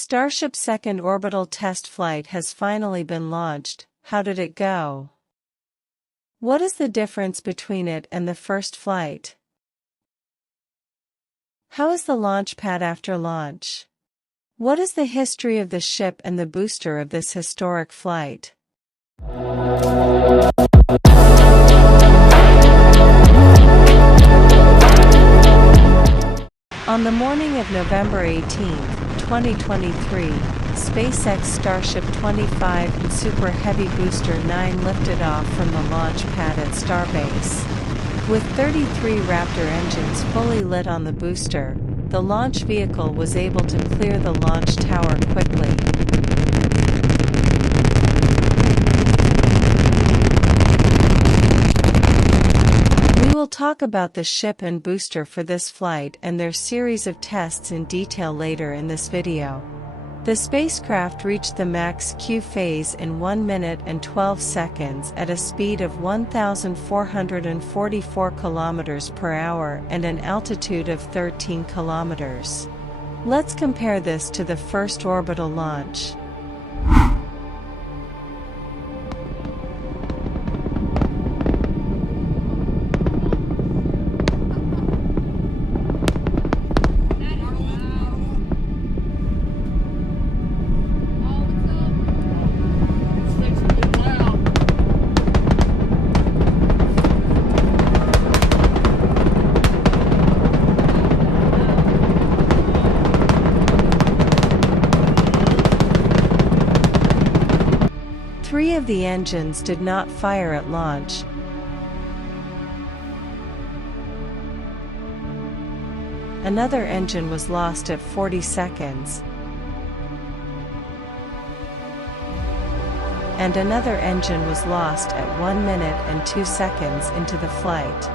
Starship's second orbital test flight has finally been launched. How did it go? What is the difference between it and the first flight? How is the launch pad after launch? What is the history of the ship and the booster of this historic flight? On the morning of November 18, 2023, SpaceX Starship 25 and Super Heavy Booster 9 lifted off from the launch pad at Starbase. With 33 Raptor engines fully lit on the booster, the launch vehicle was able to clear the launch tower quickly. We will talk about the ship and booster for this flight and their series of tests in detail later in this video. The spacecraft reached the max-Q phase in 1 minute and 12 seconds at a speed of 1,444 km per hour and an altitude of 13 kilometers. Let's compare this to the first orbital launch. Three of the engines did not fire at launch. Another engine was lost at 40 seconds. And another engine was lost at 1 minute and 2 seconds into the flight.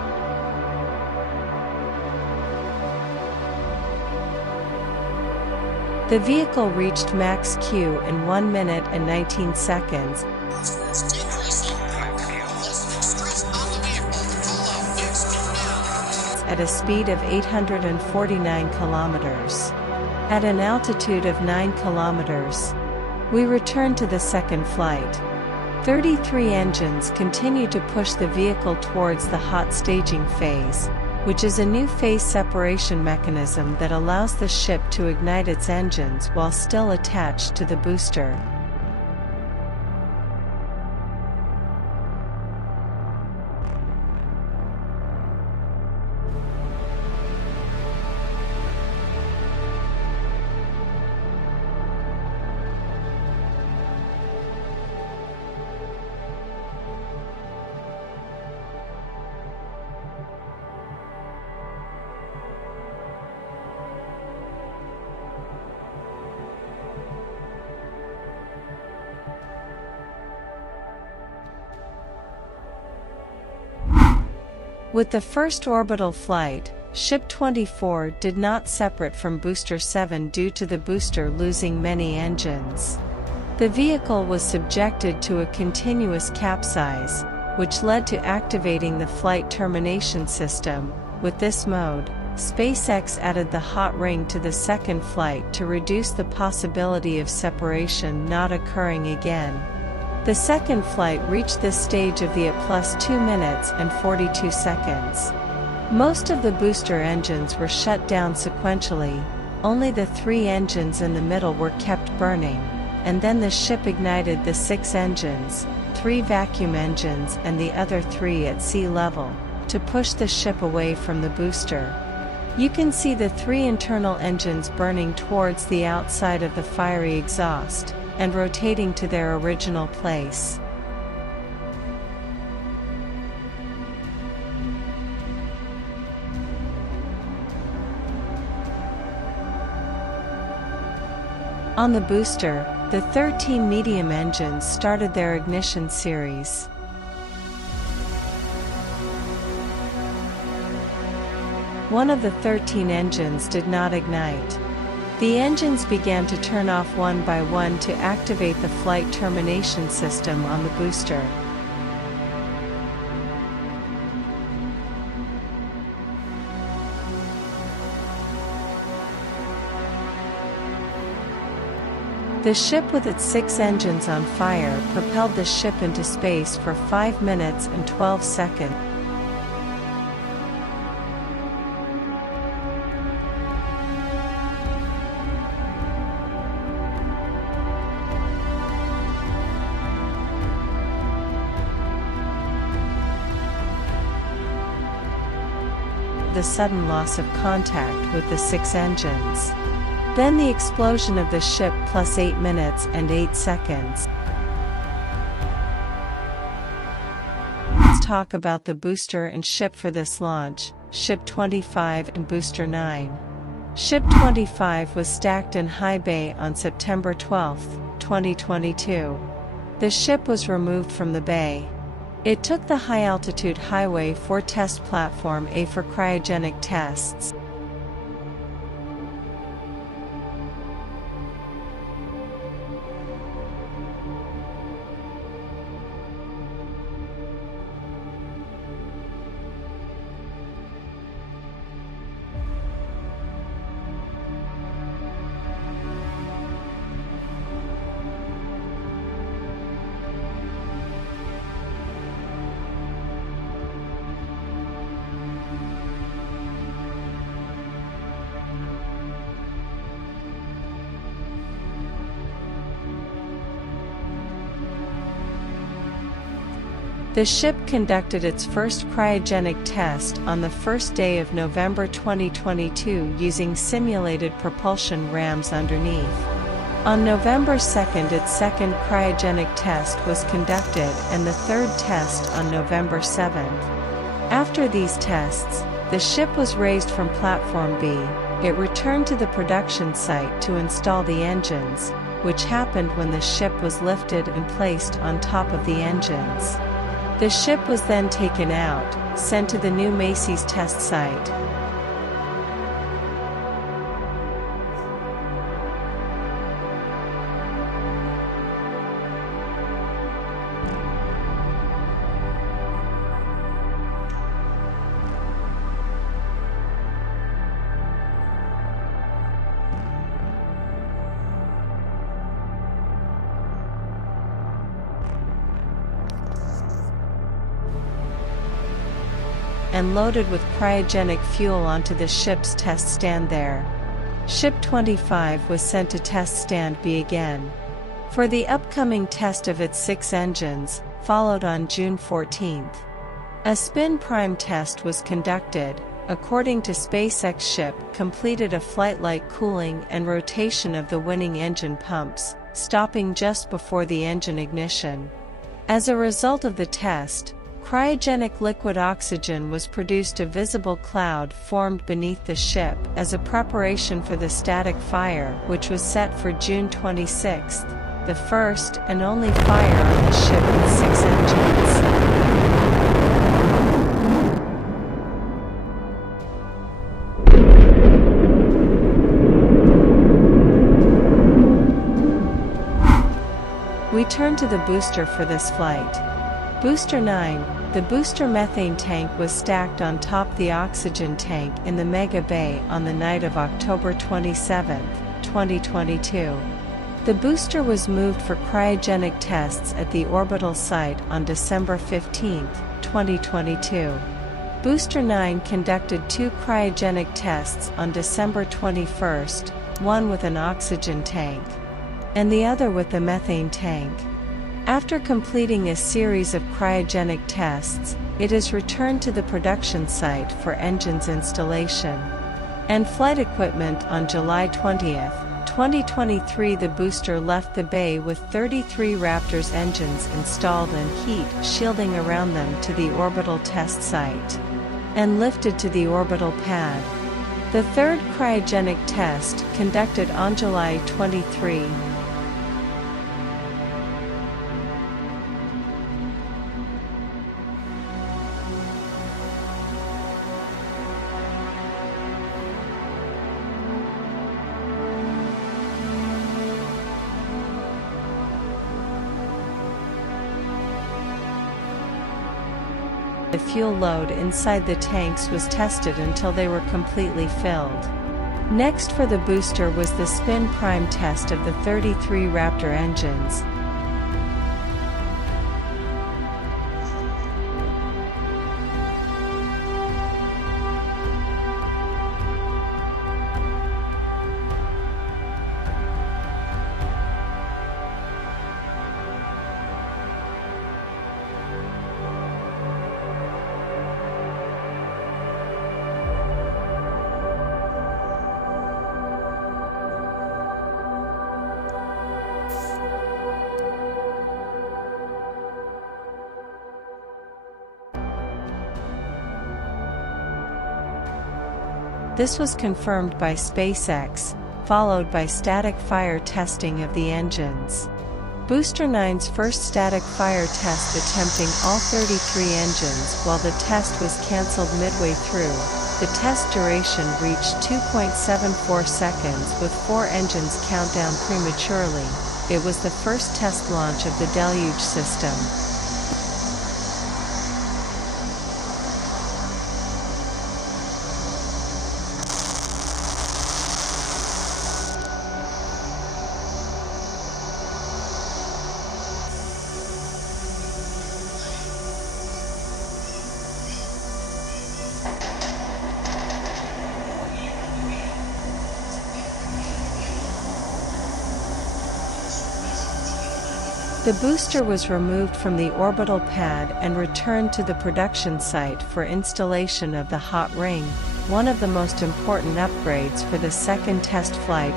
The vehicle reached max Q in 1 minute and 19 seconds at a speed of 849 kilometers. At an altitude of 9 kilometers. We returned to the second flight. 33 engines continue to push the vehicle towards the hot staging phase, which is a new phase separation mechanism that allows the ship to ignite its engines while still attached to the booster. With the first orbital flight, Ship 24 did not separate from Booster 7 due to the booster losing many engines. The vehicle was subjected to a continuous capsize, which led to activating the flight termination system. With this mode, SpaceX added the hot ring to the second flight to reduce the possibility of separation not occurring again. The second flight reached this stage of the at +2 minutes and 42 seconds. Most of the booster engines were shut down sequentially, only the 3 engines in the middle were kept burning, and then the ship ignited the 6 engines, 3 vacuum engines and the other 3 at sea level, to push the ship away from the booster. You can see the 3 internal engines burning towards the outside of the fiery exhaust, and rotating to their original place. On the booster, the 13 medium engines started their ignition series. One of the 13 engines did not ignite. The engines began to turn off one by one to activate the flight termination system on the booster. The ship with its 6 engines on fire propelled the ship into space for 5 minutes and 12 seconds. The sudden loss of contact with the 6 engines. Then the explosion of the ship plus 8 minutes and 8 seconds. Let's talk about the booster and ship for this launch, Ship 25 and Booster 9. Ship 25 was stacked in high bay on September 12, 2022. The ship was removed from the bay. It took the high-altitude Highway 4 test platform A for cryogenic tests. The ship conducted its first cryogenic test on the first day of November 2022 using simulated propulsion rams underneath. On November 2nd, its second cryogenic test was conducted and the third test on November 7th. After these tests, the ship was raised from Platform B. It returned to the production site to install the engines, which happened when the ship was lifted and placed on top of the engines. The ship was then taken out, sent to the new Macýs test site. And loaded with cryogenic fuel onto the ship's test stand there. Ship 25 was sent to test stand B again for the upcoming test of its 6 engines, followed on June 14th. A spin prime test was conducted. According to SpaceX, ship completed a flight-like cooling and rotation of the winning engine pumps, stopping just before the engine ignition. As a result of the test, cryogenic liquid oxygen was produced. A visible cloud formed beneath the ship as a preparation for the static fire, which was set for June 26, the first and only fire on the ship with 6 engines. We turn to the booster for this flight. Booster 9, the booster methane tank was stacked on top the oxygen tank in the Mega Bay on the night of October 27, 2022. The booster was moved for cryogenic tests at the orbital site on December 15, 2022. Booster 9 conducted 2 cryogenic tests on December 21, one with an oxygen tank, and the other with the methane tank. After completing a series of cryogenic tests, it is returned to the production site for engines installation and flight equipment on July 20, 2023. The booster left the bay with 33 Raptors engines installed and heat shielding around them to the orbital test site and lifted to the orbital pad. The third cryogenic test, conducted on July 23, the fuel load inside the tanks was tested until they were completely filled. Next for the booster was the spin prime test of the 33 Raptor engines. This was confirmed by SpaceX, followed by static fire testing of the engines. Booster 9's first static fire test attempting all 33 engines while the test was cancelled midway through. The test duration reached 2.74 seconds with 4 engines count down prematurely. It was the first test launch of the Deluge system. The booster was removed from the orbital pad and returned to the production site for installation of the hot ring, one of the most important upgrades for the second test flight.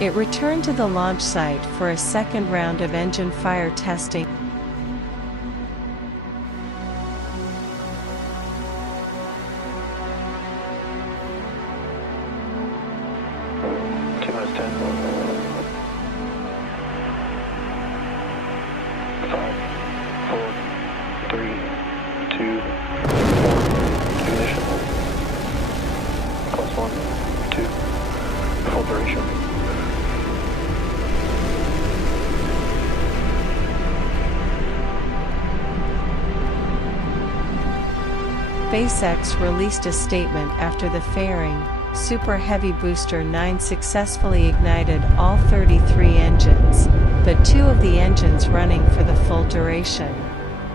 It returned to the launch site for a second round of engine fire testing. SpaceX released a statement after the fairing. Super Heavy Booster 9 successfully ignited all 33 engines, but 2 of the engines running for the full duration.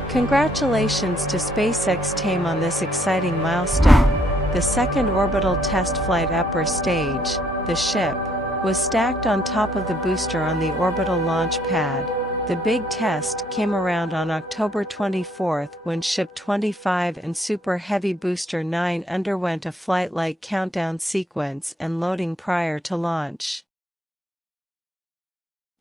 Congratulations to SpaceX team on this exciting milestone. The second orbital test flight upper stage, the ship, was stacked on top of the booster on the orbital launch pad. The big test came around on October 24 when Ship 25 and Super Heavy Booster 9 underwent a flight-like countdown sequence and loading prior to launch.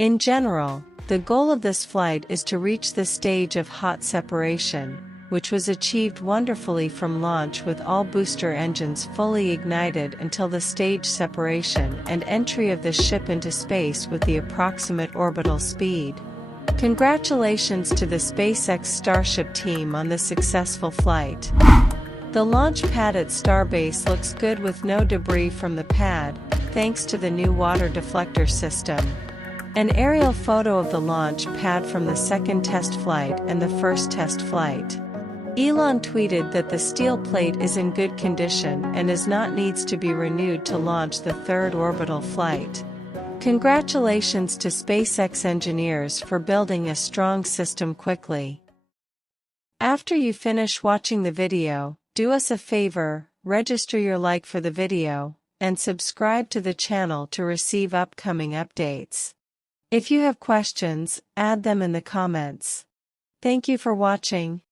In general, the goal of this flight is to reach the stage of hot separation, which was achieved wonderfully from launch with all booster engines fully ignited until the stage separation and entry of the ship into space with the approximate orbital speed. Congratulations to the SpaceX Starship team on this successful flight. The launch pad at Starbase looks good with no debris from the pad, thanks to the new water deflector system. An aerial photo of the launch pad from the second test flight and the first test flight. Elon tweeted that the steel plate is in good condition and needs to be renewed to launch the third orbital flight. Congratulations to SpaceX engineers for building a strong system quickly. After you finish watching the video, do us a favor, register your like for the video, and subscribe to the channel to receive upcoming updates. If you have questions, add them in the comments. Thank you for watching.